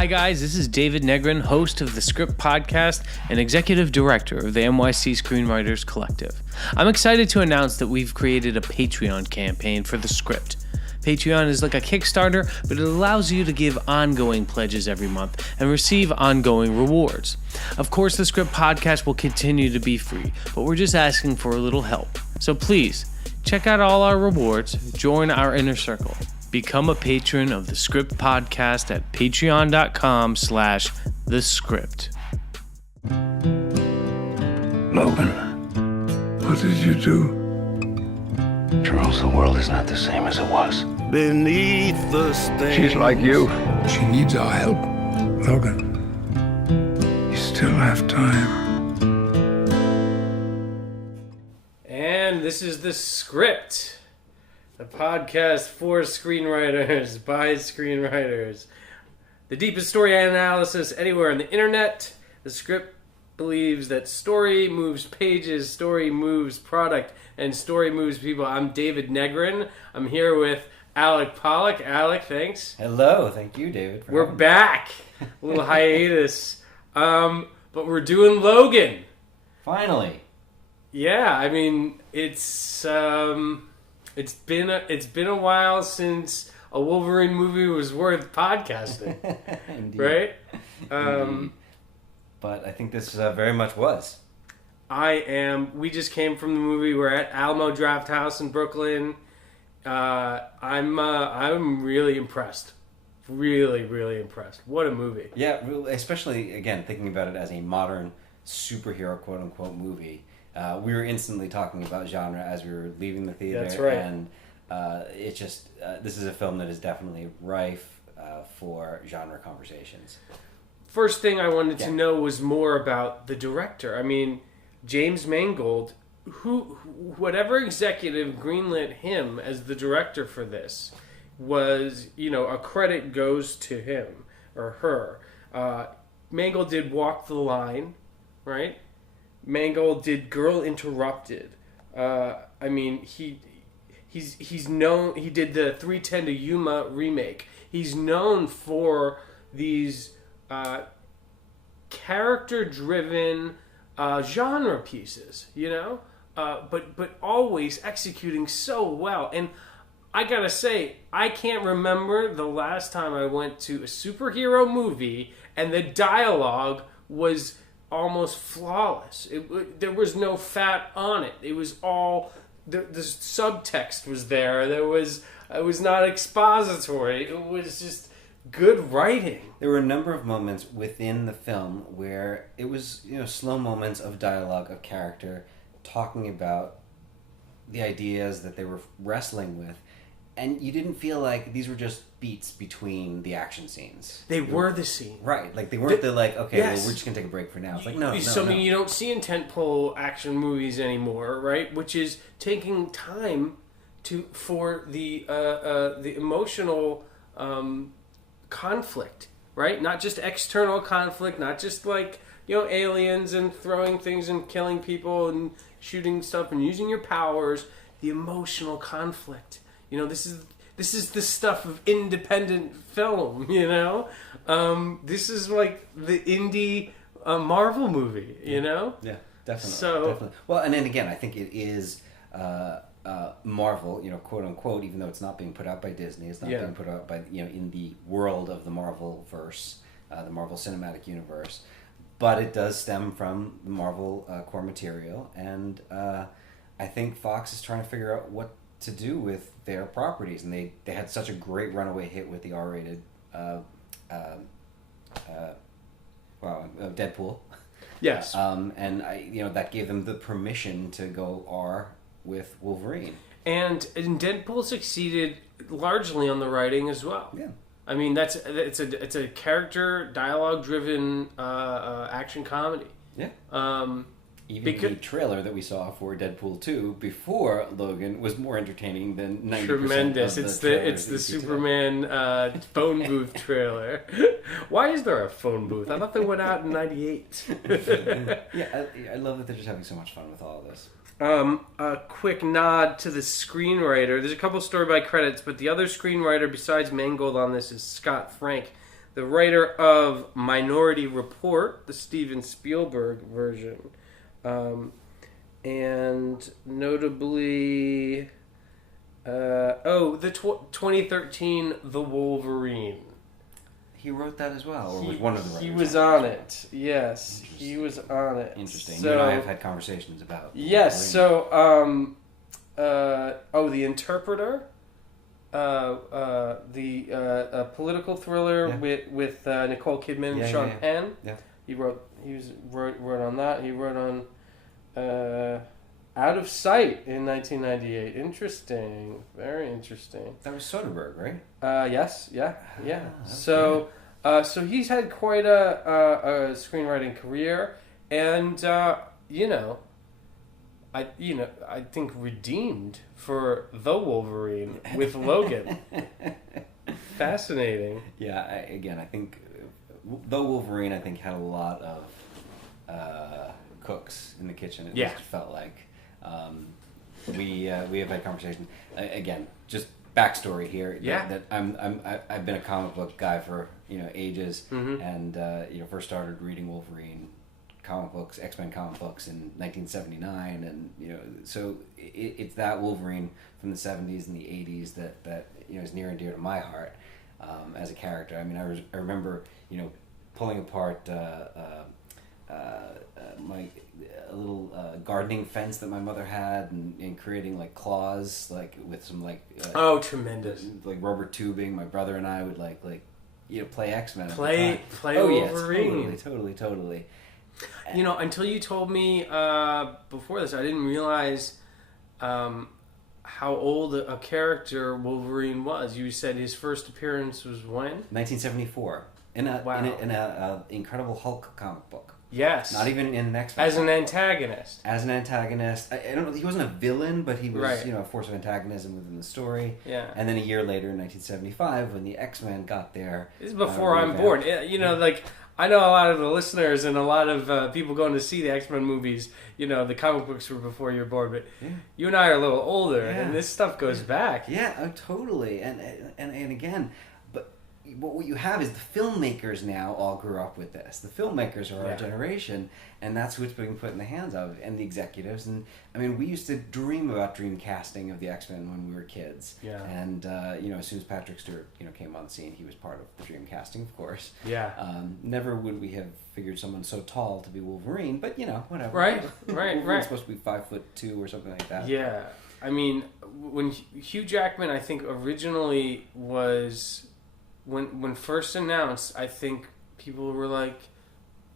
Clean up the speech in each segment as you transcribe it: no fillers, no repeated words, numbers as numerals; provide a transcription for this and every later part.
Hi guys, this is David Negrin, host of the Script Podcast and executive director of the NYC Screenwriters Collective. I'm excited to announce that we've created a Patreon campaign for the Script. Patreon is like a Kickstarter, but it allows you to give ongoing pledges every month and receive ongoing rewards. Of course, the Script Podcast will continue to be free, but we're just asking for a little help. So please, check out all our rewards, join our inner circle. Become a patron of the Script Podcast at patreon.com/thescript. Logan, what did you do? Charles, the world is not the same as it was. Beneath the stairs. She's like you. She needs our help. Logan, you still have time. And this is the Script, a podcast for screenwriters by screenwriters. The deepest story analysis anywhere on the internet. The Script believes that story moves pages, story moves product, and story moves people. I'm David Negrin. I'm here with Alec Pollock. Alec, thanks. Hello, thank you, David. We're back. A little hiatus. But we're doing Logan. Finally. Yeah, I mean, it's been a while since a Wolverine movie was worth podcasting. Indeed. Right? Indeed. But I think this very much was. We just came from the movie. We're at Alamo Draft House in Brooklyn. I'm really impressed. Really, really impressed. What a movie. Yeah, especially, again, thinking about it as a modern superhero quote-unquote movie. We were instantly talking about genre as we were leaving the theater. That's right. And this is a film that is definitely rife for genre conversations. First thing I wanted to know was more about the director. I mean, James Mangold, whatever executive greenlit him as the director for this was, a credit goes to him or her. Mangold did Walk the Line, right? Mangold did Girl Interrupted. He's known. He did the 3:10 to Yuma remake. He's known for these character-driven genre pieces, but always executing so well. And I gotta say, I can't remember the last time I went to a superhero movie and the dialogue was almost flawless. There was no fat on it. It was all the subtext was there. It was not expository. It was just good writing. There were a number of moments within the film where it was, slow moments of dialogue, of character, talking about the ideas that they were wrestling with. And you didn't feel like these were just beats between the action scenes. They were the scene. Right. Like, they weren't okay, yes. well, we're just going to take a break for now. It's like, no. Something you don't see in tentpole action movies anymore, right? Which is taking time for the emotional conflict, right? Not just external conflict, not just aliens and throwing things and killing people and shooting stuff and using your powers. The emotional conflict. This is the stuff of independent film. This is like the indie Marvel movie. Yeah, definitely. Definitely. Well, and then again, I think it is Marvel, quote unquote, even though it's not being put out by Disney, it's not being put out by in the world of the Marvel verse, the Marvel Cinematic Universe, but it does stem from the Marvel core material, and I think Fox is trying to figure out what to do with their properties, and they had such a great runaway hit with the R-rated Deadpool. Yes. And that gave them the permission to go R with Wolverine. And Deadpool succeeded largely on the writing as well. Yeah. I mean, it's a character dialogue driven action comedy. Yeah. The trailer that we saw for Deadpool 2 before Logan was more entertaining than 90% tremendous. Of It's the Superman phone booth trailer. Why is there a phone booth? I thought they went out in '98. Yeah, I love that they're just having so much fun with all of this. A quick nod to the screenwriter. There's a couple story by credits, but the other screenwriter besides Mangold on this is Scott Frank. the writer of Minority Report, the Steven Spielberg version, and notably, the 2013 The Wolverine. He wrote that as well, or was one of the writers? He was on it. Yes, he was on it. Interesting. So, you and I have had conversations about. Yes. Wolverine. So, The Interpreter, the political thriller with Nicole Kidman and Sean Penn. Yeah. He wrote on that. He wrote on Out of Sight in 1998. Interesting. Very interesting. That was Soderbergh, right? Yes. Yeah. Yeah. Okay. So he's had quite a screenwriting career, and I think redeemed for The Wolverine with Logan. Fascinating. Yeah. I think The Wolverine, I think, had a lot of cooks in the kitchen. It just felt like we have had conversation. Again, just backstory here. Yeah. That I've been a comic book guy for ages, and first started reading Wolverine comic books, X-Men comic books in 1979, and so it's that Wolverine from the 70s and the 80s that is near and dear to my heart as a character. I mean, I remember pulling apart my little gardening fence that my mother had, and creating like claws with some tremendous rubber tubing. My brother and I would play X-Men. Play Yeah, Wolverine. Totally. Until you told me before this, I didn't realize how old a character Wolverine was. You said his first appearance was when? 1974 in a Incredible Hulk comic book. Yes. Not even in an X-Men. As an antagonist. I don't know. He wasn't a villain, but he was a force of antagonism within the story. Yeah. And then a year later, in 1975, when the X-Men got there. This is before I'm born. I know a lot of the listeners and a lot of people going to see the X-Men movies, the comic books were before you were born, but you and I are a little older, and this stuff goes back. Yeah, totally. And again, but what you have is the filmmakers now all grew up with this. The filmmakers are our generation, and that's what's being put in the hands of, and the executives. And I mean, we used to dream about dream casting of the X-Men when we were kids. Yeah. And as soon as Patrick Stewart came on the scene, he was part of the dream casting, of course. Yeah. Never would we have figured someone so tall to be Wolverine, but whatever. Right. Wolverine's supposed to be 5'2" or something like that. Yeah. I mean, when Hugh Jackman, I think originally was. When first announced, I think people were like,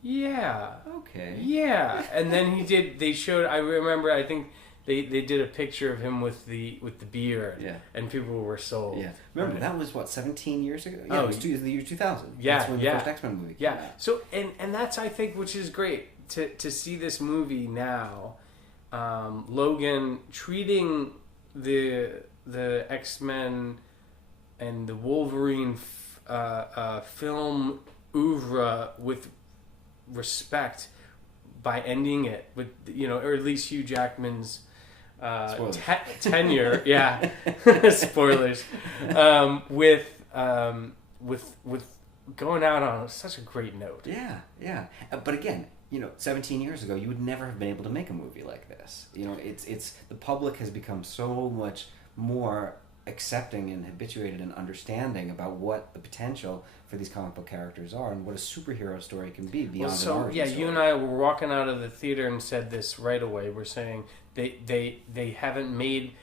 yeah. Okay. Yeah. And then they showed, I remember, I think they did a picture of him with the beard. Yeah. And people were sold. Yeah. Remember, that was, 17 years ago? Yeah, Oh, it was the year 2000. Yeah, That's when the first X-Men movie came Yeah. out. So, and that's, I think, which is great, to see this movie now, Logan treating the X-Men and the Wolverine film oeuvre with respect by ending it with or at least Hugh Jackman's tenure. Yeah, spoilers. With going out on such a great note. Yeah. But again, 17 years ago, you would never have been able to make a movie like this. It's the public has become so much more accepting and habituated and understanding about what the potential for these comic book characters are and what a superhero story can be beyond an origin story. You and I were walking out of the theater and said this right away. We're saying they haven't made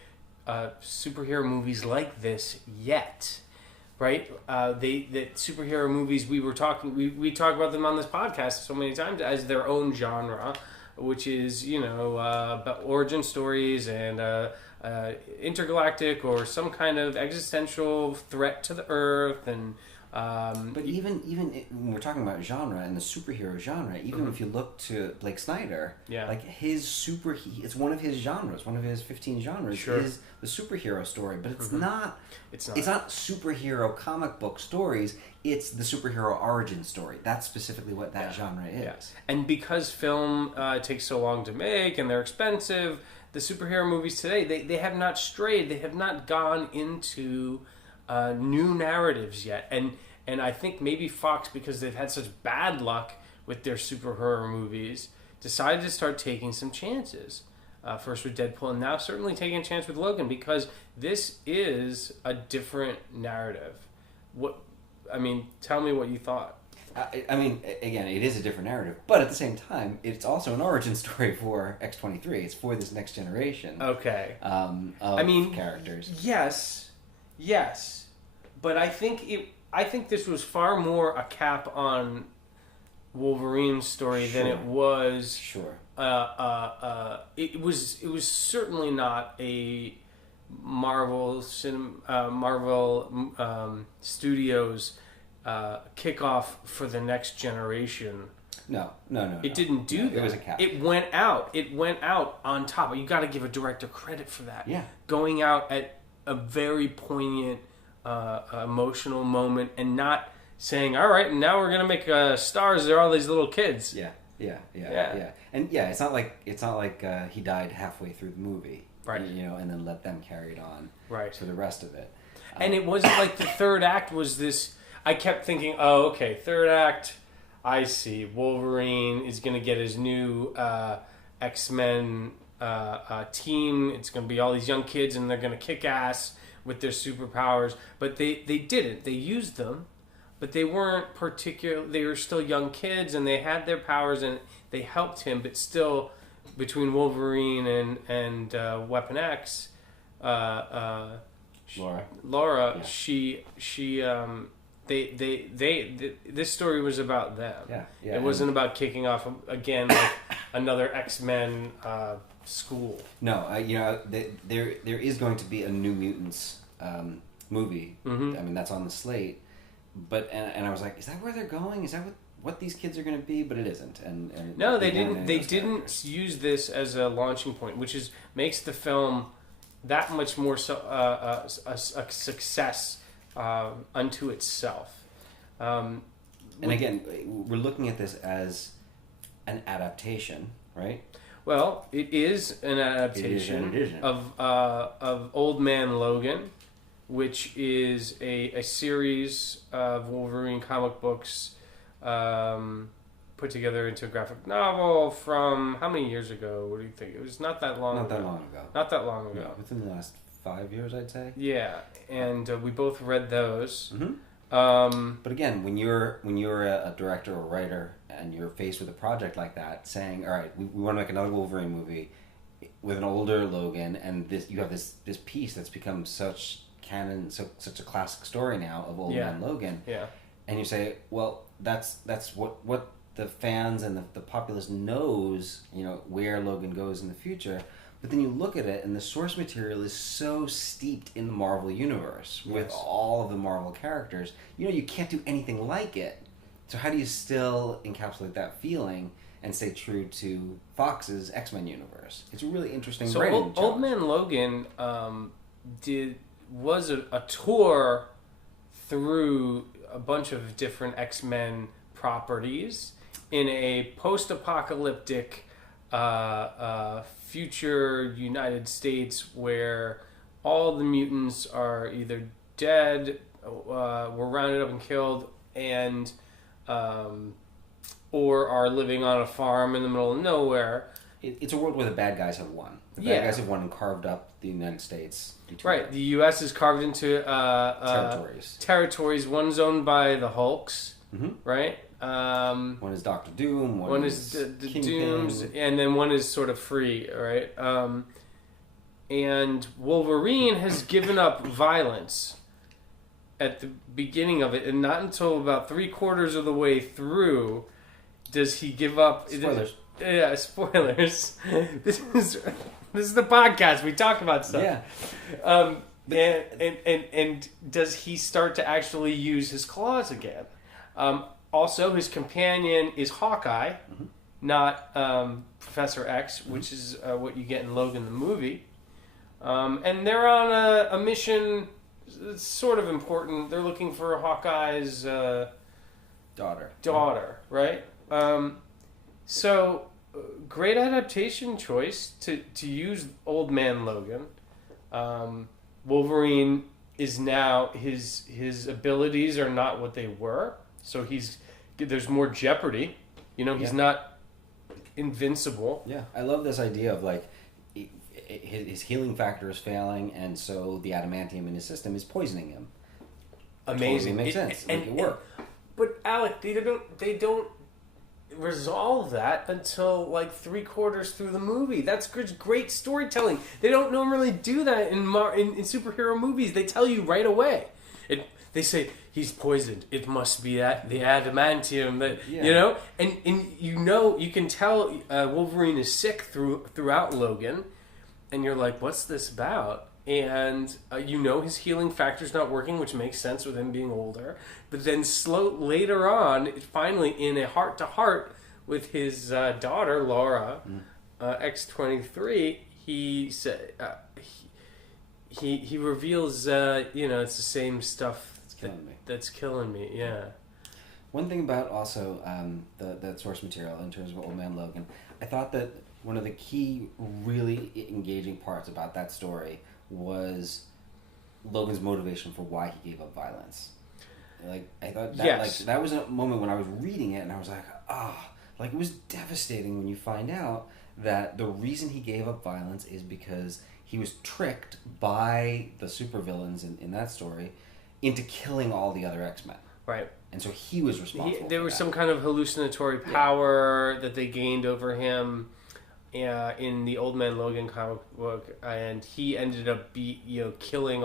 superhero movies like this yet, right? The superhero movies we talk about them on this podcast so many times as their own genre, which is about origin stories and intergalactic or some kind of existential threat to the Earth, and but even when we're talking about genre and the superhero genre, even if you look to Blake Snyder, it's one of his genres, one of his 15 genres is the superhero story, but it's not superhero comic book stories. It's the superhero origin story. That's specifically what that genre is. Yes. And because film takes so long to make and they're expensive, the superhero movies today, they have not strayed. They have not gone into new narratives yet. And I think maybe Fox, because they've had such bad luck with their superhero movies, decided to start taking some chances. First with Deadpool, and now certainly taking a chance with Logan, because this is a different narrative. Tell me what you thought. I mean, again, it is a different narrative, but at the same time, it's also an origin story for X-23. It's for this next generation. Okay. Of characters. Yes, but I think this was far more a cap on Wolverine's story than it was. Sure. It was certainly not a Marvel Studios kickoff for the next generation. No. It didn't do that. It was a cap. It went out on top. You got to give a director credit for that. Yeah. Going out at a very poignant, emotional moment, and not saying, "All right, now we're gonna make stars. They're all these little kids." Yeah. And it's not like he died halfway through the movie, right? And then let them carry it on, right, for the rest of it. And it wasn't like the third act was this. I kept thinking, oh, okay, third act. I see. Wolverine is going to get his new X-Men team. It's going to be all these young kids, and they're going to kick ass with their superpowers. But they didn't. They used them, but they weren't particular. They were still young kids, and they had their powers, and they helped him. But still, between Wolverine and Weapon X, Laura, Yeah. she this story was about them. Yeah. It wasn't about kicking off again like another X-Men school. No, there is going to be a New Mutants movie. Mm-hmm. I mean, that's on the slate. But and I was like, is that where they're going? Is that what these kids are going to be? But it isn't. And no, they didn't. They didn't use this as a launching point, which makes the film that much more a success unto itself. And again, we're looking at this as an adaptation, right? Well, it is an adaptation of Old Man Logan, which is a series of Wolverine comic books put together into a graphic novel from how many years ago? What do you think? It was not that long ago. Not that long ago. No, within the last 5 years, I'd say. Yeah, and we both read those. Mm-hmm. But again, when you're a director or writer and you're faced with a project like that, saying, "All right, we want to make another Wolverine movie with an older Logan," and you have this piece that's become such canon, such a classic story now of Old Man Logan. Yeah. And you say, well, that's what the fans and the populace knows, where Logan goes in the future. But then you look at it, and the source material is so steeped in the Marvel universe with all of the Marvel characters. You can't do anything like it. So how do you still encapsulate that feeling and stay true to Fox's X-Men universe? It's a really interesting. So Old Man Logan was a tour through a bunch of different X-Men properties in a post-apocalyptic future United States where all the mutants are either dead, were rounded up and killed, and or are living on a farm in the middle of nowhere. It's a world where the bad guys have won. The bad guys have won and carved up the United States. Right. The U.S. is carved into territories. One's owned by the Hulks, right? One is Doctor Doom. One is the Dooms, and then one is sort of free, right? And Wolverine has given up violence at the beginning of it, and not until about 3/4 of the way through does he give up. Spoilers. Yeah, spoilers. This is the podcast. We talk about stuff. Yeah. And does he start to actually use his claws again? Also, his companion is Hawkeye, not Professor X, which is what you get in Logan the movie. And they're on a mission that's sort of important. They're looking for Hawkeye's daughter, right? So, great adaptation choice to use Old Man Logan. Wolverine is now his abilities are not what they were. So there's more jeopardy. He's not invincible. Yeah, I love this idea of like his healing factor is failing, and so the adamantium in his system is poisoning him. Amazing, totally makes sense. It worked. But Alec, they don't resolve that until like 3/4 through the movie. That's great storytelling. They don't normally do that in superhero movies. They tell you right away. They say he's poisoned. It must be the adamantium that and you can tell Wolverine is sick throughout Logan, and you're like, what's this about? And his healing factor's not working, which makes sense with him being older. But then later on, finally in a heart-to-heart with his daughter, Laura, X-23, he said he reveals, it's the same stuff that's killing me. Yeah. One thing about also that source material in terms of Old Man Logan, I thought that one of the key, really engaging parts about that story was Logan's motivation for why he gave up violence. Like, I thought that, that was a moment when I was reading it and I was like, it was devastating when you find out that the reason he gave up violence is because he was tricked by the supervillains in that story into killing all the other X-Men. Right. And so he was responsible. There was some kind of hallucinatory power that they gained over him in the Old Man Logan comic book, and he ended up killing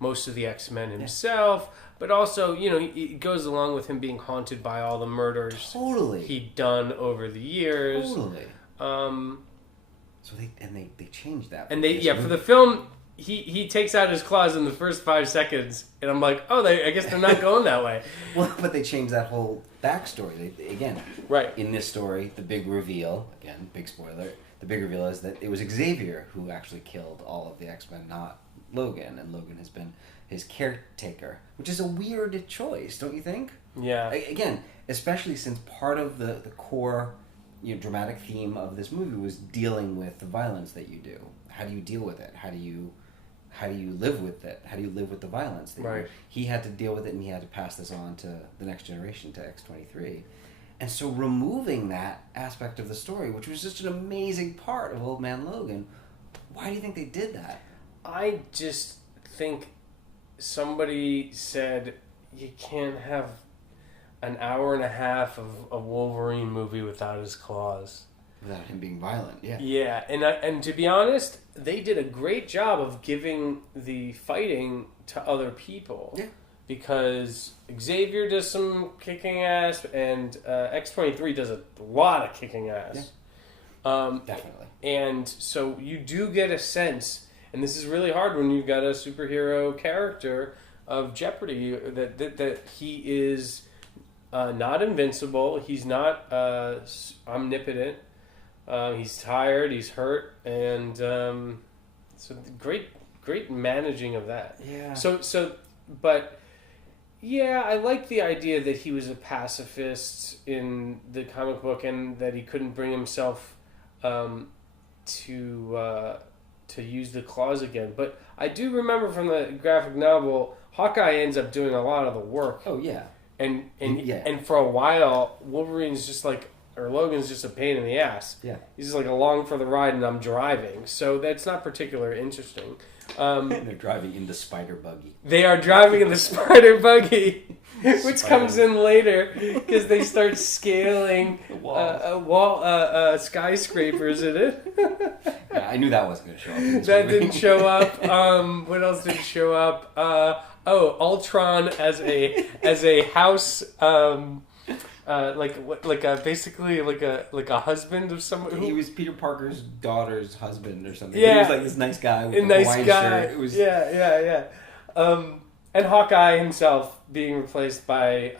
most of the X-Men himself. But also, it goes along with him being haunted by all the murders he'd done over the years. Totally. So they changed that. And for the film, he takes out his claws in the first 5 seconds, and I'm like, I guess they're not going that way. Well, but they changed that whole backstory. Right. In this story, the big reveal, again, big spoiler, the big reveal is that it was Xavier who actually killed all of the X-Men, not Logan, and Logan has been his caretaker, which is a weird choice, don't you think? Yeah. Again, especially since part of the core dramatic theme of this movie was dealing with the violence that you do. How do you deal with it? How do you live with it? How do you live with the violence? He had to deal with it, and he had to pass this on to the next generation, to X-23. And so removing that aspect of the story, which was just an amazing part of Old Man Logan, why do you think they did that? I just think somebody said you can't have an hour and a half of a Wolverine movie without his claws. Without him being violent, yeah. Yeah, and to be honest, they did a great job of giving the fighting to other people. Yeah. Because Xavier does some kicking ass, and X-23 does a lot of kicking ass. Yeah. Definitely. And so you do get a sense, and this is really hard when you've got a superhero character of jeopardy, that he is not invincible, he's not omnipotent. He's tired, he's hurt, and so great managing of that. Yeah. But yeah, I like the idea that he was a pacifist in the comic book, and that he couldn't bring himself to use the claws again. But I do remember from the graphic novel, Hawkeye ends up doing a lot of the work. Oh yeah. And for a while, Wolverine's just like, or Logan's just a pain in the ass. Yeah. He's just like along for the ride, and I'm driving. So that's not particularly interesting. They're driving in the spider buggy. They are driving in the spider buggy, which comes in later because they start scaling skyscrapers in it. Yeah, I knew that wasn't going to show up. That didn't show up. What else didn't show up? Ultron as a house. Basically like a husband of someone. He was Peter Parker's daughter's husband or something. Yeah, he was like this nice guy with a Hawaiian shirt. It was yeah. And Hawkeye himself being replaced by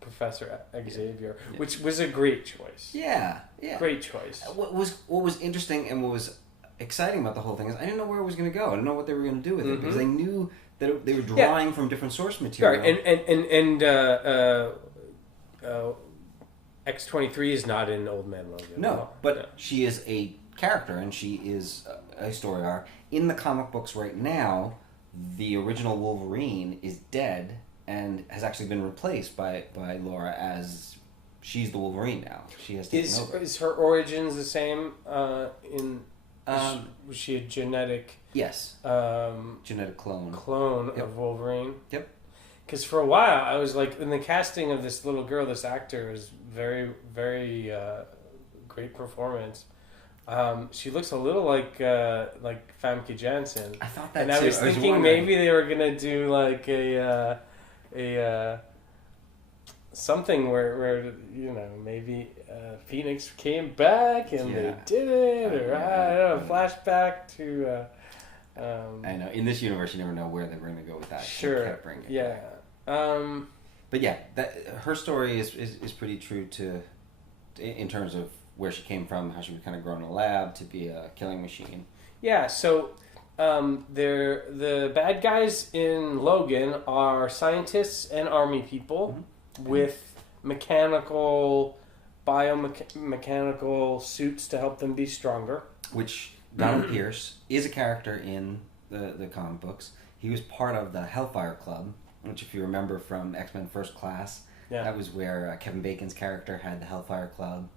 Professor Xavier, which was a great choice. Yeah. Great choice. What was interesting and what was exciting about the whole thing is I didn't know where it was going to go. I didn't know what they were going to do with it because I knew that they were drawing from different source material. Right, and X-23 is not in Old Man Logan. No, but she is a character, and she is a story arc. In the comic books right now, the original Wolverine is dead and has actually been replaced by Laura as she's the Wolverine now. She has taken over. Is her origins the same was she a genetic... Yes. Genetic clone. Yep. Of Wolverine? Yep. Because for a while, I was like, in the casting of this little girl, this actor is very, very great performance. She looks a little like Famke Janssen. I thought that and too. I was thinking maybe they were gonna do like a something where maybe Phoenix came back and they did it, or I don't know, flashback to. I know in this universe you never know where they were gonna go with that. Sure. Yeah. But yeah, her story is pretty true to in terms of where she came from, how she was kind of grown in a lab to be a killing machine. Yeah, so the bad guys in Logan are scientists and army people with biomechanical suits to help them be stronger. Which Donald Pierce is a character in the comic books. He was part of the Hellfire Club, which if you remember from X-Men First Class, that was where Kevin Bacon's character had the Hellfire Club.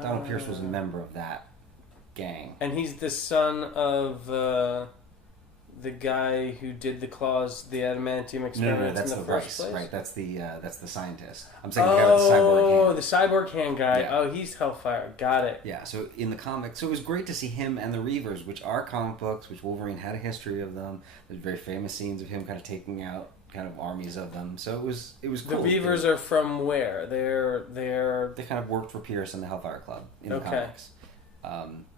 Donald Pierce was a member of that gang. And he's the son of the guy who did the claws, the adamantium experiments No, that's in the first place? Right, that's the scientist. I'm saying the guy with the cyborg hand. The cyborg hand guy. Yeah. Oh, he's Hellfire. Got it. Yeah, so in the comics, so it was great to see him and the Reavers, which are comic books, which Wolverine had a history of them. There's very famous scenes of him kind of taking out kind of armies of them. So it was cool. The Reavers are from where? They kind of worked for Pierce and the Hellfire Club in the comics.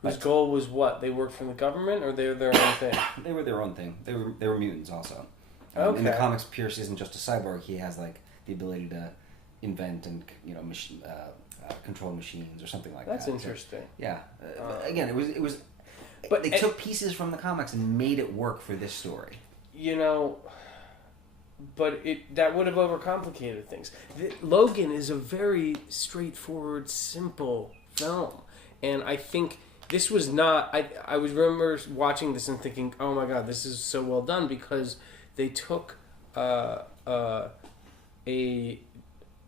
Whose goal was what? They worked for the government, or they were their own thing? They were their own thing. They were mutants also. Okay. In the comics, Pierce isn't just a cyborg. He has like the ability to invent and control machines or something like that. That's interesting. So, yeah. Again, it was. But they took pieces from the comics and made it work for this story. But that would have overcomplicated things. Logan is a very straightforward, simple film. And I think this was not... I remember watching this and thinking, oh my God, this is so well done, because they took a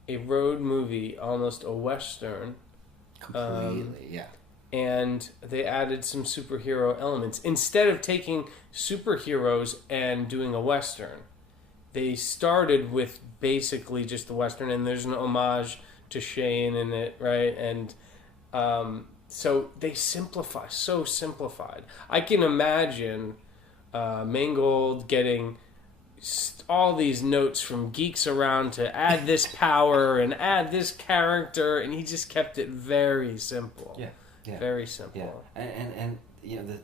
road movie, almost a Western. Completely, yeah. And they added some superhero elements. Instead of taking superheroes and doing a Western, they started with basically just the Western, and there's an homage to Shane in it, right? And so they simplified. I can imagine Mangold getting all these notes from geeks around to add this power and add this character, and he just kept it very simple. Yeah. Very simple. Yeah. And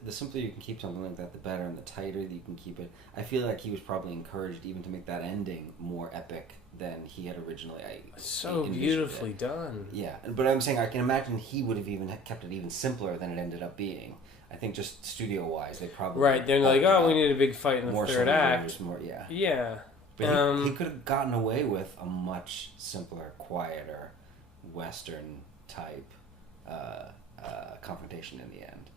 the simpler you can keep something like that, the better, and the tighter that you can keep it. I feel like he was probably encouraged even to make that ending more epic than he had originally. So beautifully done. Yeah, but I'm saying I can imagine he would have even kept it even simpler than it ended up being. I think just studio-wise, they probably... Right, they're like, we need a big fight in the third act. Yeah. But he could have gotten away with a much simpler, quieter, Western-type confrontation in the end.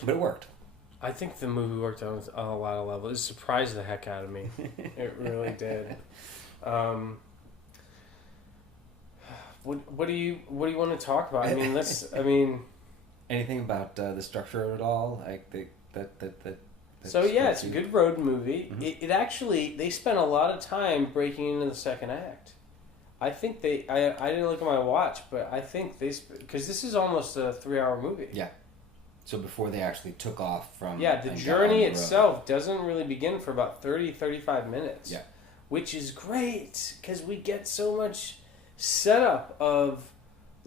But it worked. I think the movie worked on a lot of levels. It surprised the heck out of me. It really did. What do you want to talk about? I mean, anything about the structure of it all? Like it's a good road movie. Mm-hmm. It actually, they spent a lot of time breaking into the second act. I think I didn't look at my watch, but I think because this is almost a 3-hour movie. Yeah. So before they actually took off from... Yeah, the journey itself doesn't really begin for about 35 minutes. Yeah. Which is great, because we get so much setup of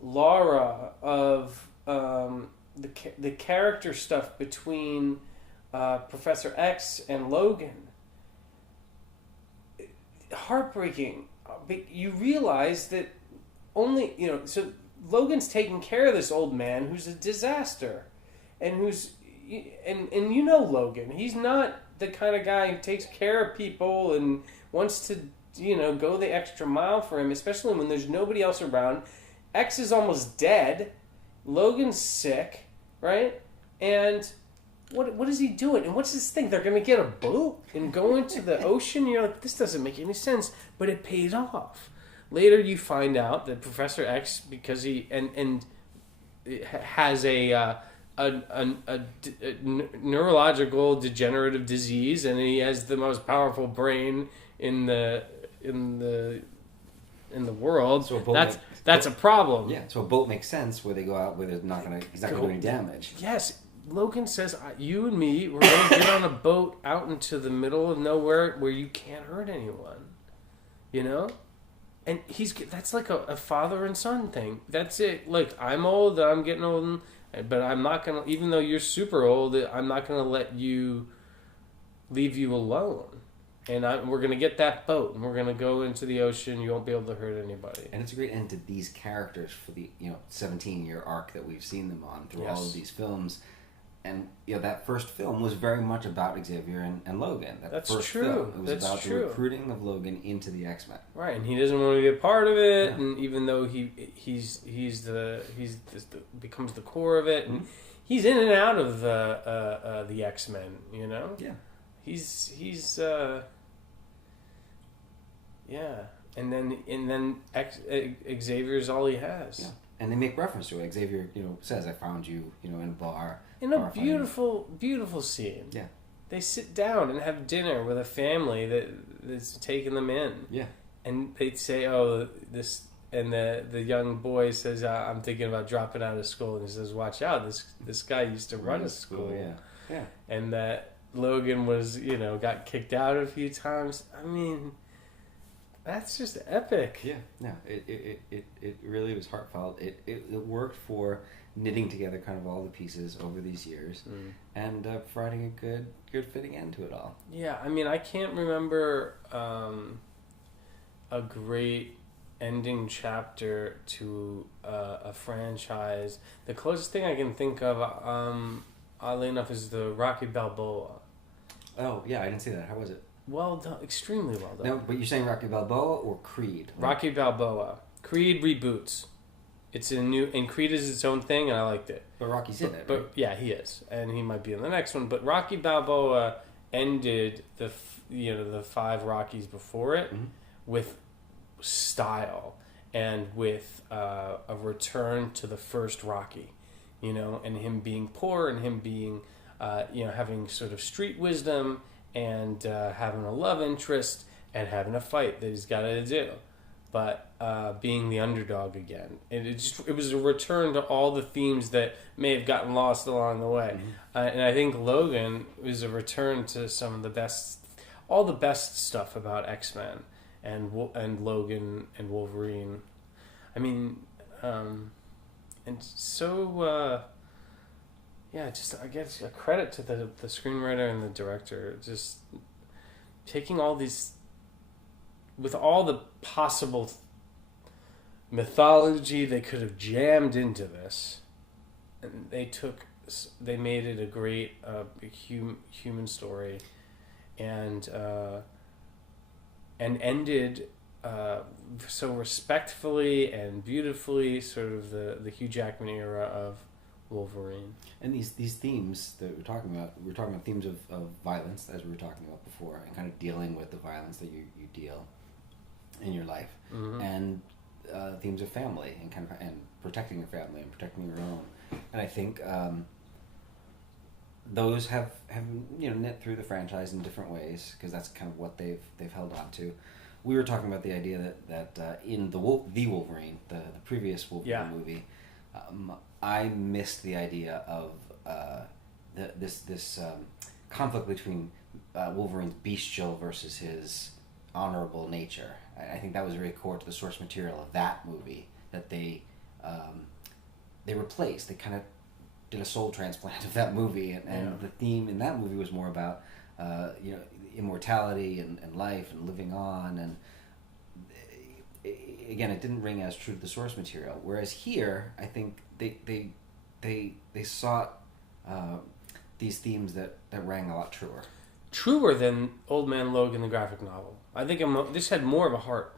Laura, of the character stuff between Professor X and Logan. Heartbreaking. But you realize that so Logan's taking care of this old man who's a disaster. And Logan, he's not the kind of guy who takes care of people and wants to, go the extra mile for him, especially when there's nobody else around. X is almost dead. Logan's sick. right? And what is he doing? And what's this thing? They're going to get a boat and go into the ocean? You're like, this doesn't make any sense, but it pays off. Later, you find out that Professor X, because he has a neurological degenerative disease, and he has the most powerful brain in the world. So that's a problem. Yeah, so a boat makes sense where they go out where they're not going to do any damage. Yes, Logan says, "You and me, we're going to get on a boat out into the middle of nowhere where you can't hurt anyone." You know. And that's like a father and son thing. That's it. Like, I'm old, I'm getting old, but I'm not going to, even though you're super old, I'm not going to leave you alone. And we're going to get that boat, and we're going to go into the ocean. You won't be able to hurt anybody. And it's a great end to these characters for the 17-year arc that we've seen them on through all of these films. And that first film was very much about Xavier and Logan. That's first true. Film, it was That's about true. The recruiting of Logan into the X-Men. Right, and he doesn't want to be a part of it. Yeah. And even though he becomes the core of it, and he's in and out of the X-Men. You know. Yeah. He's yeah, and then Xavier's all he has. Yeah. And they make reference to it. Xavier, says, "I found you, in a bar." In a beautiful scene. Yeah. They sit down and have dinner with a family that's taking them in. Yeah. And they'd say, "Oh, this," and the young boy says, "I'm thinking about dropping out of school." And he says, "Watch out! This guy used to run a school." Yeah. Yeah. And that Logan was, got kicked out a few times. I mean, that's just epic. Yeah, no, it really was heartfelt. It worked for knitting together kind of all the pieces over these years, and providing a good fitting end to it all. Yeah, I mean, I can't remember a great ending chapter to a franchise. The closest thing I can think of, oddly enough, is the Rocky Balboa. Oh yeah, I didn't see that. How was it? Well done, extremely well done. No, but you're saying Rocky Balboa or Creed? Right? Rocky Balboa. Creed reboots. It's a new, and Creed is its own thing, and I liked it. But Rocky's in it, right? But yeah, he is, and he might be in the next one. But Rocky Balboa ended the 5 Rockies before it with style and with a return to the first Rocky, and him being poor and him being, having sort of street wisdom. And having a love interest and having a fight that he's got to do, but being the underdog again. And it was a return to all the themes that may have gotten lost along the way. And I think Logan was a return to all the best stuff about X-Men and Logan and Wolverine. I mean, and so. Yeah, just I guess a credit to the screenwriter and the director, just taking all these, with all the possible mythology they could have jammed into this, and they made it a great human story, and ended so respectfully and beautifully, sort of the Hugh Jackman era of Wolverine. And these themes that we're talking about themes of violence, as we were talking about before, and kind of dealing with the violence that you deal in your life, and themes of family and and protecting your family and protecting your own. And I think those have knit through the franchise in different ways, because that's kind of what they've held on to. We were talking about the idea that in the Wolverine, the previous Wolverine movie, I missed the idea of this conflict between Wolverine's bestial versus his honorable nature. I think that was very core to the source material of that movie, that they replaced. They kind of did a soul transplant of that movie, and the theme in that movie was more about immortality and life and living on, and again, it didn't ring as true to the source material. Whereas here, I think they sought these themes that rang a lot truer than Old Man Logan, the graphic novel. I think this had more of a heart.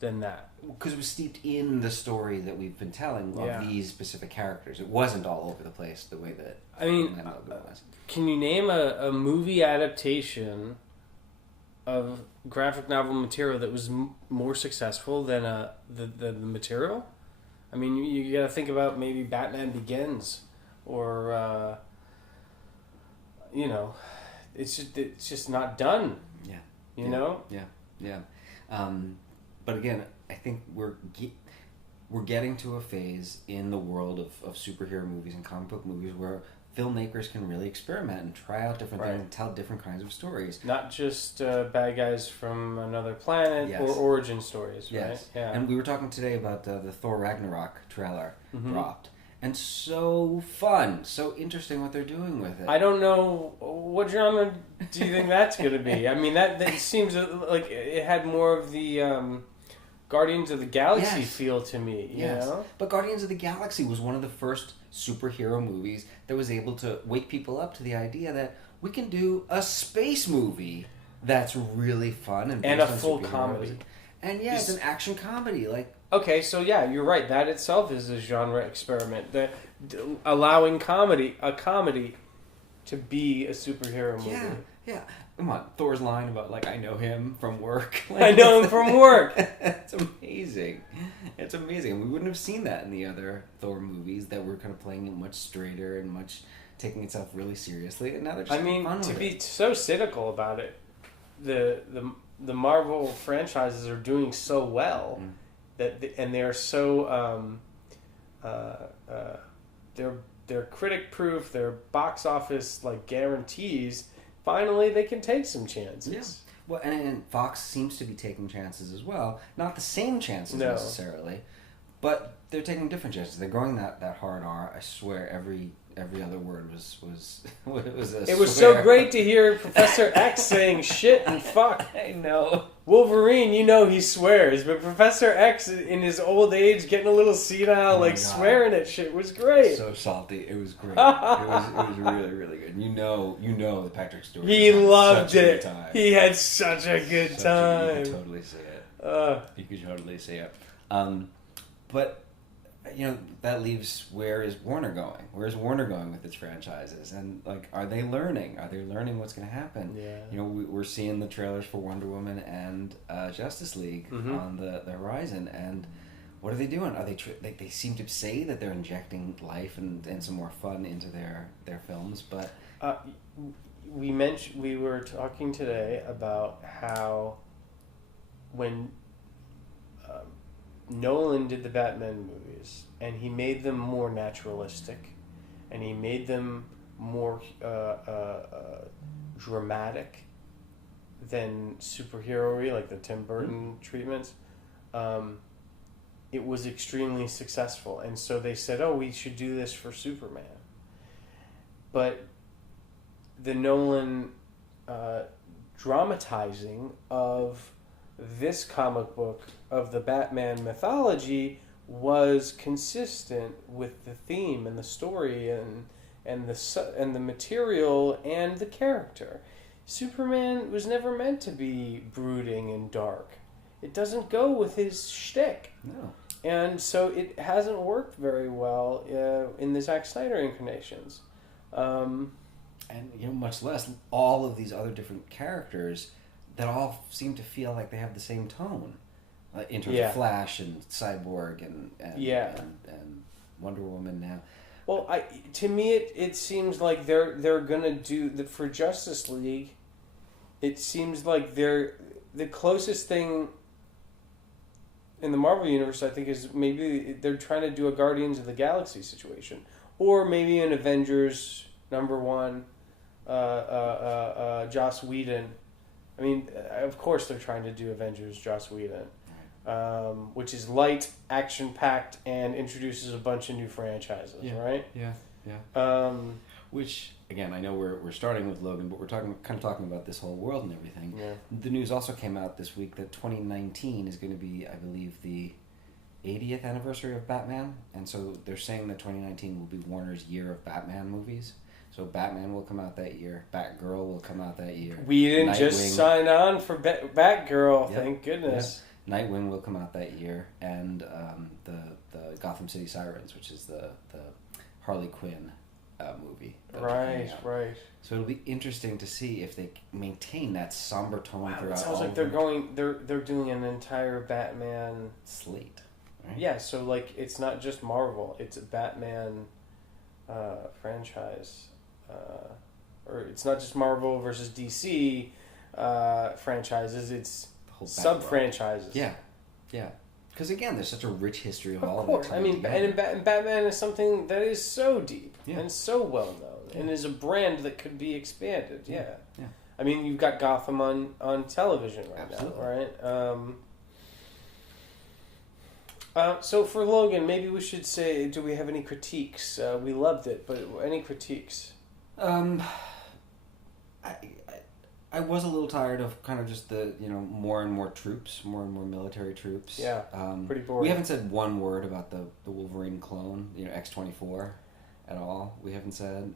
than that. Because it was steeped in the story that we've been telling of these specific characters. It wasn't all over the place the way that Old Man Logan was. Can you name a movie adaptation of graphic novel material that was more successful than the material? I mean, you got to think about maybe Batman Begins, or it's just not done. Yeah. You know. Yeah. But again, I think we're getting to a phase in the world of superhero movies and comic book movies where filmmakers can really experiment and try out different things and tell different kinds of stories. Not just bad guys from another planet or origin stories, right? Yes. Yeah. And we were talking today about the Thor Ragnarok trailer dropped. And so fun, so interesting what they're doing with it. I don't know, what genre do you think that's going to be? I mean, that seems like it had more of the Guardians of the Galaxy feel to me, you know? But Guardians of the Galaxy was one of the first superhero movies that was able to wake people up to the idea that we can do a space movie that's really fun and a full comedy. And it's an action comedy. Okay, so you're right. That itself is a genre experiment. Allowing a comedy to be a superhero movie. Yeah. Come on, Thor's line about I know him from work. I know him from work. It's amazing. It's amazing. We wouldn't have seen that in the other Thor movies that were kind of playing it much straighter and much taking itself really seriously. And now they're just having fun with it. To be so cynical about it, the Marvel franchises are doing so well and they're so they're critic proof. They're box office guarantees. Finally, they can take some chances. Yeah. Well, and Fox seems to be taking chances as well. Not the same chances necessarily, but they're taking different chances. They're going that hard R. I swear, every other word was It was so great to hear Professor X saying shit and fuck. I know. Wolverine, he swears, but Professor X in his old age getting a little senile, swearing at shit was great. So salty. It was great. It was really, really good. You know that Patrick Stewart. He loved it. He had such a good time. You could totally see it. You could totally see it. But that leaves, where is Warner going? Where's Warner going with its franchises? And are they learning? Are they learning what's going to happen? Yeah. We're seeing the trailers for Wonder Woman and Justice League on the horizon, and what are they doing? Are they seem to say that they're injecting life and some more fun into their films, but we were talking today about how when Nolan did the Batman movies, and he made them more naturalistic, and he made them more dramatic than superhero-y, like the Tim Burton treatments. It was extremely successful, and so they said, we should do this for Superman. But the Nolan dramatizing of this comic book of the Batman mythology was consistent with the theme and the story and the material and the character. Superman was never meant to be brooding and dark. It doesn't go with his shtick. No. And so it hasn't worked very well in the Zack Snyder incarnations. And much less all of these other different characters that all seem to feel like they have the same tone, in terms of Flash and Cyborg and Wonder Woman now. Well, to me, it seems like they're gonna do for Justice League. It seems like they're the closest thing in the Marvel universe. I think is maybe they're trying to do a Guardians of the Galaxy situation, or maybe an Avengers #1, Joss Whedon. I mean, of course they're trying to do Avengers Joss Whedon, which is light, action-packed, and introduces a bunch of new franchises, right? Yeah. Which, again, I know we're starting with Logan, but we're talking about this whole world and everything. Yeah. The news also came out this week that 2019 is going to be, I believe, the 80th anniversary of Batman, and so they're saying that 2019 will be Warner's year of Batman movies. So Batman will come out that year. Batgirl will come out that year. We didn't just sign on for Batgirl, thank goodness. Nightwing will come out that year, and the Gotham City Sirens, which is the Harley Quinn movie. Right. So it'll be interesting to see if they maintain that somber tone throughout. It sounds like they're doing an entire Batman slate. Right? Yeah, so like it's not just Marvel; it's a Batman franchise, or it's not just Marvel versus DC franchises. It's sub franchises. Yeah. Because again, there's such a rich history of all of course. of it. I mean, and Batman is something that is so deep and so well known, and is a brand that could be expanded. Yeah. I mean, you've got Gotham on television right now, right? So for Logan, maybe we should say, do we have any critiques? We loved it, but any critiques? I was a little tired of kind of just the, more and more troops, more and more military troops. Yeah, pretty boring. We haven't said one word about the Wolverine clone, X-24 at all. We haven't said.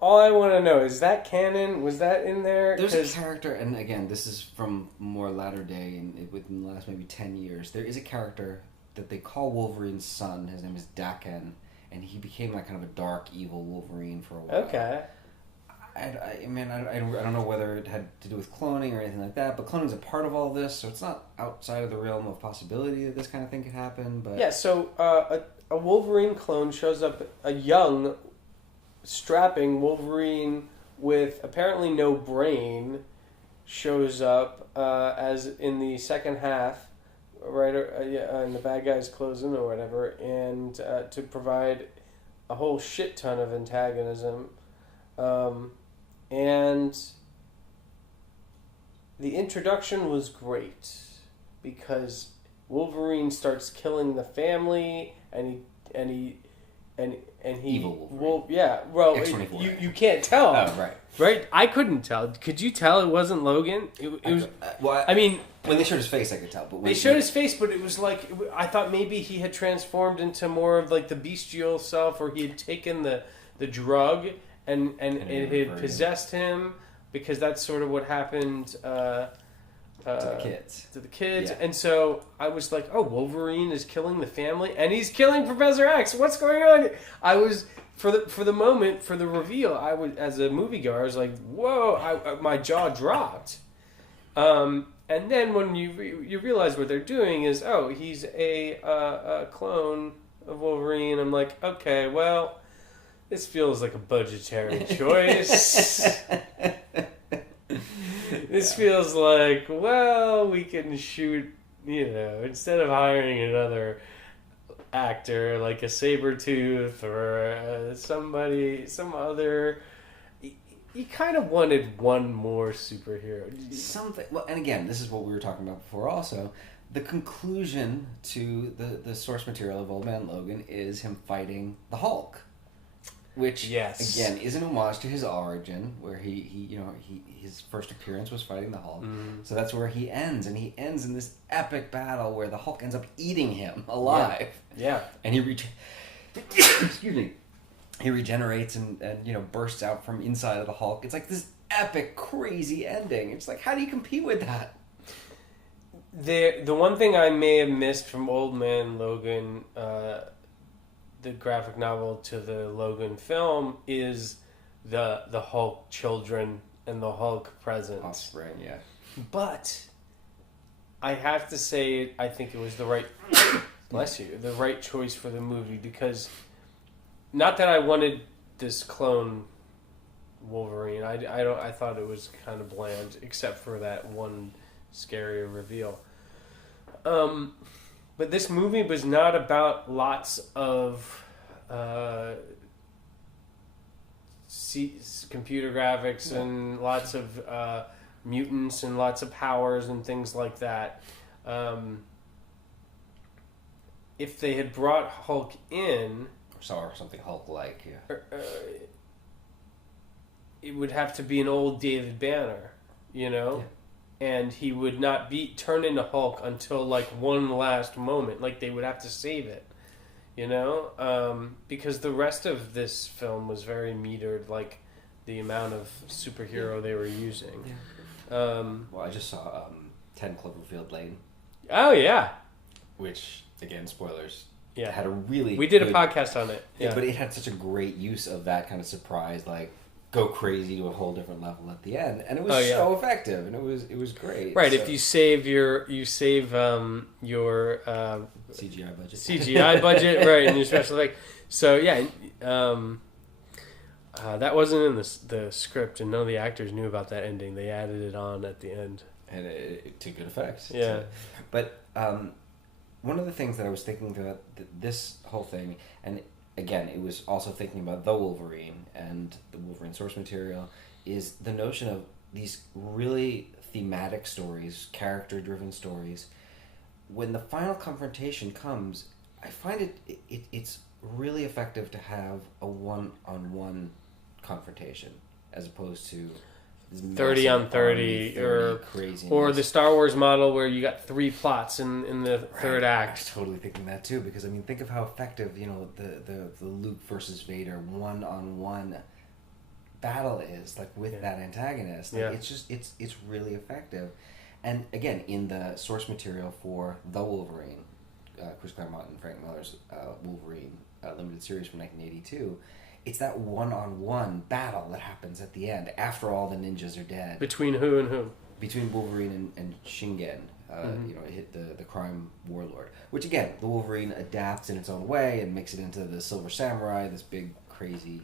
All I want to know, is that canon? Was that in there? There's a character, and again, this is from more latter day, and within the last maybe 10 years, there is a character that they call Wolverine's son. His name is Daken, and he became like kind of a dark, evil Wolverine for a while. Okay. I don't know whether it had to do with cloning or anything like that, but cloning's a part of all this, so it's not outside of the realm of possibility that this kind of thing could happen. But yeah, so a Wolverine clone shows up, a young, strapping Wolverine with apparently no brain shows up as in the second half, right? And the bad guys close in or whatever, and to provide a whole shit ton of antagonism. And the introduction was great because Wolverine starts killing the family, and he evil Wolverine. X-24. You can't tell. Oh, right. I couldn't tell. Could you tell it wasn't Logan? It was. I mean, when they showed his face, I could tell. But when they showed his face, but it was like I thought maybe he had transformed into more of like the bestial self, or he had taken the drug. And it had possessed him, because that's sort of what happened to the kids. Yeah. And so I was like, oh, Wolverine is killing the family, and he's killing Professor X. What's going on? I was for the moment, for the reveal, I was, as a moviegoer, I was like, whoa! My jaw dropped. And then when you realize what they're doing is, oh, he's a clone of Wolverine. I'm like, okay, well. This feels like a budgetary choice. This feels like, well, we can shoot, instead of hiring another actor like a Sabretooth or some other. You kind of wanted one more superhero. Something. Well, and again, this is what we were talking about before also. The conclusion to the source material of Old Man Logan is him fighting the Hulk. Which, again, is an homage to his origin, where his first appearance was fighting the Hulk. Mm. So that's where he ends, and he ends in this epic battle where the Hulk ends up eating him alive. Yeah. And he regenerates and bursts out from inside of the Hulk. It's like this epic, crazy ending. It's like, how do you compete with that? The one thing I may have missed from Old Man Logan, the graphic novel to the Logan film, is the Hulk children and the Hulk presence. Offspring, yeah. But I have to say, I think it was the right the right choice for the movie, because not that I wanted this clone Wolverine. I thought it was kind of bland, except for that one scary reveal. But this movie was not about lots of computer graphics and lots of mutants and lots of powers and things like that. If they had brought Hulk in... Or something Hulk-like, yeah. It would have to be an old David Banner, Yeah. And he would not be turned into Hulk until like one last moment. Like they would have to save it, because the rest of this film was very metered, like the amount of superhero they were using. Yeah. Well, I just saw 10 Cloverfield Lane. Oh yeah. Which again, spoilers. Yeah. Had a really. We did a podcast on it. Yeah, but it had such a great use of that kind of surprise, like go crazy to a whole different level at the end, and it was so effective, and it was great. Right, so. if you save your CGI budget, right, and your special effect. So yeah, that wasn't in the script, and none of the actors knew about that ending. They added it on at the end, and it to good effect. Yeah, but one of the things that I was thinking about this whole thing, and again, it was also thinking about the Wolverine and the Wolverine source material, is the notion of these really thematic stories, character-driven stories. When the final confrontation comes, I find it's really effective to have a one-on-one confrontation as opposed to 30 on 30 or the Star Wars model where you got 3 plots in the third act. I was totally thinking that too, because I mean, think of how effective the Luke versus Vader one-on-one battle is, like with that antagonist. Like, it's really effective. And again, in the source material for The Wolverine, Chris Claremont and Frank Miller's Wolverine limited series from 1982, it's that one-on-one battle that happens at the end after all the ninjas are dead. Between who and who? Between Wolverine and Shingen, hit the crime warlord. Which again, the Wolverine adapts in its own way and makes it into the Silver Samurai, this big crazy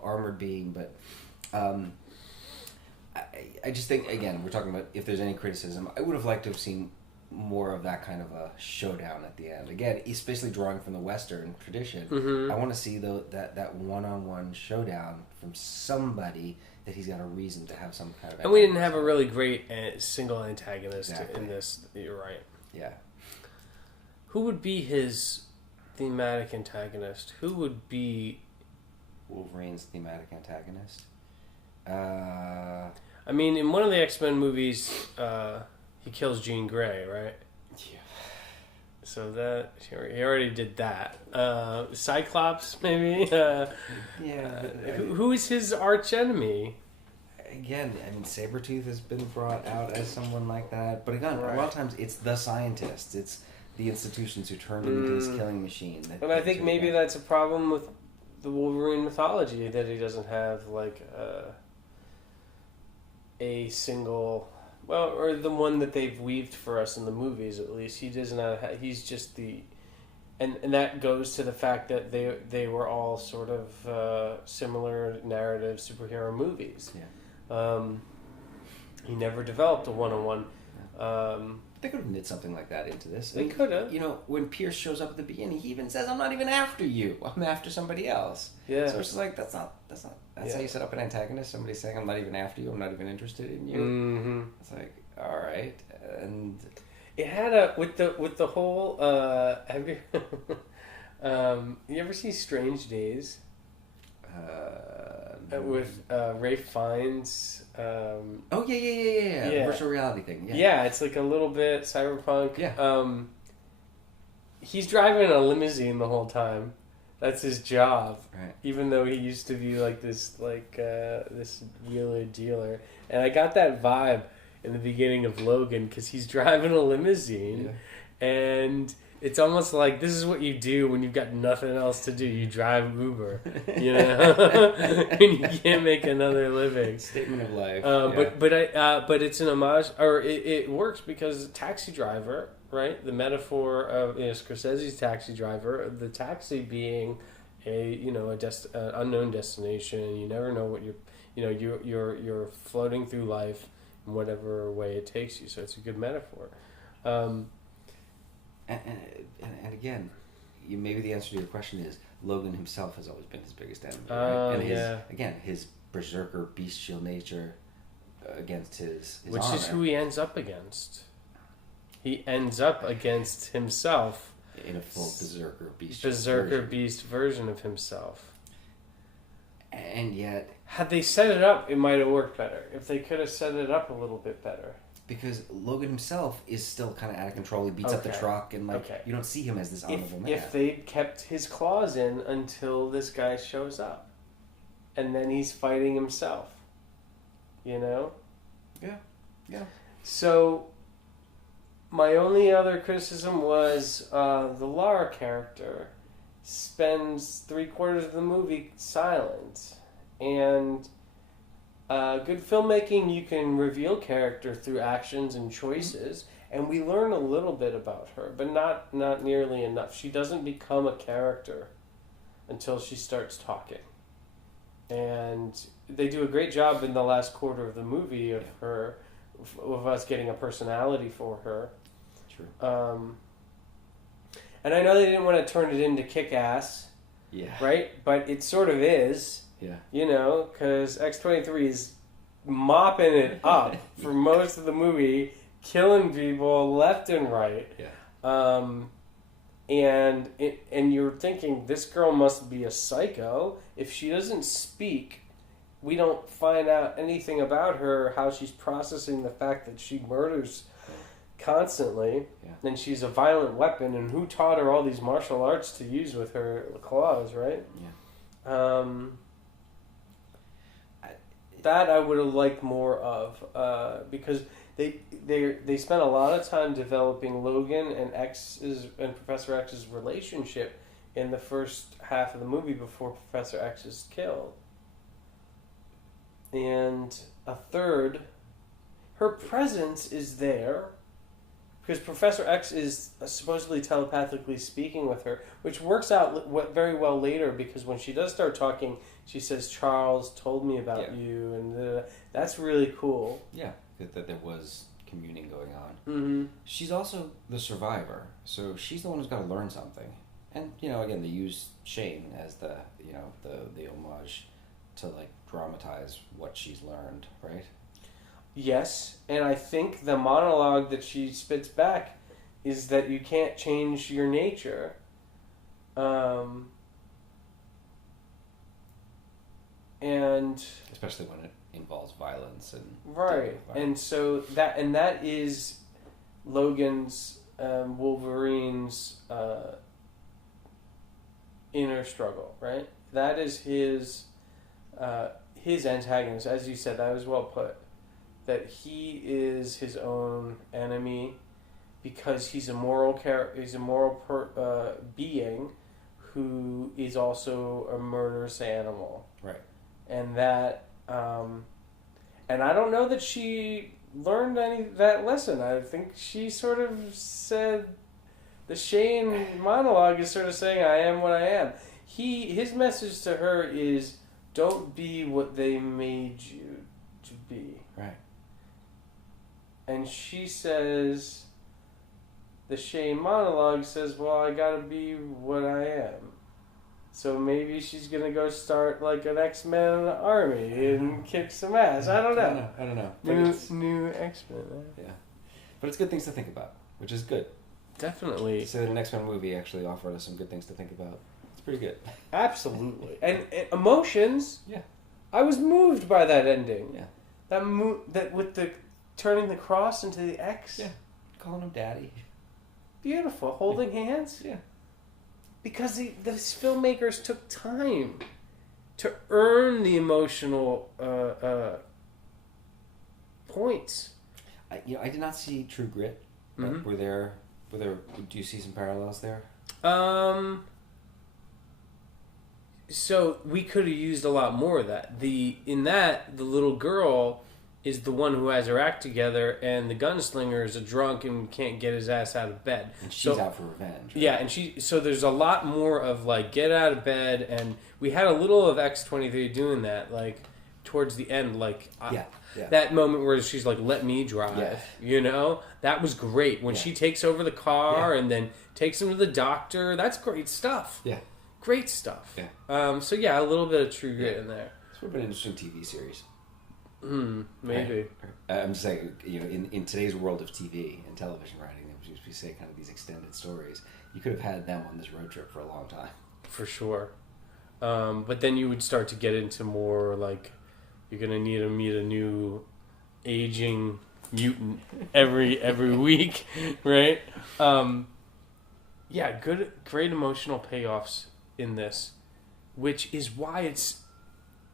armored being. But I just think, again, we're talking about if there's any criticism, I would have liked to have seen more of that kind of a showdown at the end. Again, especially drawing from the Western tradition, I want to see that one-on-one showdown from somebody that he's got a reason to have some kind of... And we didn't have a really great single antagonist in this. You're right. Yeah. Who would be his thematic antagonist? Who would be... Wolverine's thematic antagonist? I mean, in one of the X-Men movies... he kills Jean Grey, right? Yeah. So that he already did that. Cyclops, maybe. Who is his arch enemy? Again, I mean, Sabretooth has been brought out as someone like that, but again, a lot of times it's the scientists, it's the institutions who turned him into this killing machine. But I think maybe that's a problem with the Wolverine mythology, that he doesn't have like a single. Well, or the one that they've weaved for us in the movies, at least. He does not. He's just the, and that goes to the fact that they were all sort of similar narrative superhero movies. Yeah. He never developed a one-on-one. They could have knit something like that into this. They could have. You know, when Pierce shows up at the beginning, he even says, "I'm not even after you. I'm after somebody else." Yeah. So it's just like that's how you set up an antagonist. Somebody saying, "I'm not even after you. I'm not even interested in you." Mm-hmm. It's like, all right, and it had with the whole. Have you you ever see Strange Days? With Ralph Fiennes. Oh yeah. The virtual reality thing. Yeah, it's like a little bit cyberpunk. Yeah. He's driving a limousine the whole time. That's his job. Right. Even though he used to be like this wheeler dealer, and I got that vibe in the beginning of Logan because he's driving a limousine, and it's almost like this is what you do when you've got nothing else to do. You drive Uber, you know, and you can't make another living. Statement of life. But it's an homage, or it works because Taxi Driver, right? The metaphor of Scorsese's Taxi Driver, the taxi being an unknown destination. You never know what you're floating through life in whatever way it takes you. So it's a good metaphor. And again, maybe the answer to your question is Logan himself has always been his biggest enemy, right? And his berserker bestial nature against his which honor. Is who he ends up against. He ends up against himself in a full beast version of himself. And yet, had they set it up, it might have worked better. If they could have set it up a little bit better. Because Logan himself is still kind of out of control. He beats up the truck, and you don't see him as this honorable man. If they kept his claws in until this guy shows up, and then he's fighting himself, you know? Yeah. So, My only other criticism was the Lara character spends 3/4 of the movie silent. And good filmmaking, you can reveal character through actions and choices, and we learn a little bit about her, but not nearly enough. She doesn't become a character until she starts talking. And they do a great job in the last quarter of the movie of her, of us getting a personality for her. True. And I know they didn't want to turn it into Kick-Ass, right? But it sort of is, you know, because X-23 is mopping it up for most of the movie, killing people left and right. And you're thinking, this girl must be a psycho. If she doesn't speak, we don't find out anything about her, how she's processing the fact that she murders constantly, and she's a violent weapon, and who taught her all these martial arts to use with her claws, right? That I would have liked more of, because they spent a lot of time developing Logan and Professor X's relationship in the first half of the movie before Professor X is killed. And a third, her presence is there because Professor X is supposedly telepathically speaking with her, which works out very well later, because when she does start talking, she says, "Charles told me about you," and that's really cool. Yeah, that there was communing going on. Mm-hmm. She's also the survivor, so she's the one who's got to learn something. And, you know, again, they use Shane as the homage to, like, dramatize what she's learned, right? Yes, and I think the monologue that she spits back is that you can't change your nature. And especially when it involves violence and right, and so that is Logan's Wolverine's inner struggle, right? That is his antagonist, as you said. That was well put. That he is his own enemy because he's a moral being who is also a murderous animal, right? And that, and I don't know that she learned that lesson. I think she sort of said, the Shane monologue is sort of saying, "I am what I am." His message to her is, don't be what they made you to be. Right. And she says, the Shane monologue says, well, I gotta be what I am. So maybe she's gonna go start like an X-Men army and kick some ass. I don't know. I don't know. New X-Men. Yeah. But it's good things to think about, which is good. Definitely. To say that an X-Men movie actually offered us some good things to think about. It's pretty good. Absolutely. And emotions. Yeah. I was moved by that ending. Yeah. That with the turning the cross into the X. Yeah. Calling him daddy. Beautiful. Holding hands. Yeah. Because these filmmakers took time to earn the emotional points. I did not see True Grit. But Mm-hmm. were there? Do you see some parallels there? So we could have used a lot more of that. The little girl is the one who has her act together, and the gunslinger is a drunk and can't get his ass out of bed. And she's out for revenge. Right? Yeah, and so there's a lot more of like get out of bed, and we had a little of X-23 doing that, like towards the end, like that moment where she's like, "Let me drive," you know, that was great when she takes over the car and then takes him to the doctor. That's great stuff. Yeah, great stuff. Yeah. So yeah, a little bit of True Grit in there. This would have been an interesting TV series. Maybe. I'm just saying, in today's world of TV and television writing, we say kind of these extended stories. You could have had them on this road trip for a long time. For sure. But then you would start to get into more like you're gonna need to meet a new aging mutant every week, right? Great emotional payoffs in this, which is why it's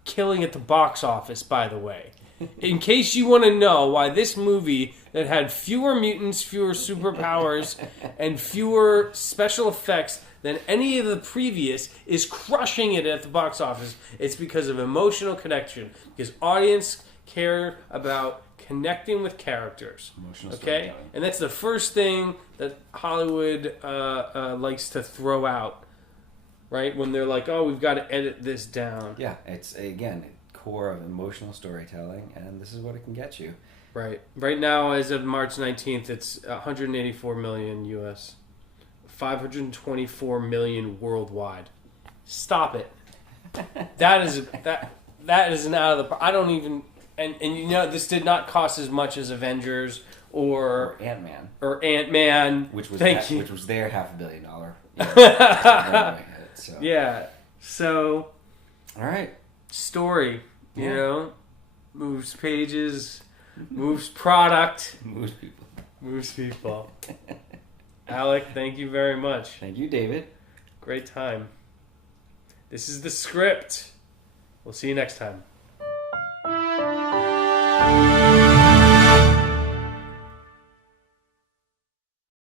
killing at the box office, by the way. In case you want to know why this movie that had fewer mutants, fewer superpowers, and fewer special effects than any of the previous is crushing it at the box office, it's because of emotional connection. Because audience care about connecting with characters. Emotional okay? storytelling. And that's the first thing that Hollywood likes to throw out. Right? When they're like, oh, we've got to edit this down. Yeah, it's, again, core of emotional storytelling, and this is what it can get you. Right. Right now, as of March 19th, it's 184 million U.S., 524 million worldwide. Stop it. That is an out of the... I don't even... And you know, this did not cost as much as Avengers or Ant-Man. Or Ant-Man. Which was Which was their $500 million. So. Yeah. So... All right. Story, you know, moves pages, moves product, moves people. Alec, thank you very much. Thank you, David. Great time. This is The Script. We'll see you next time.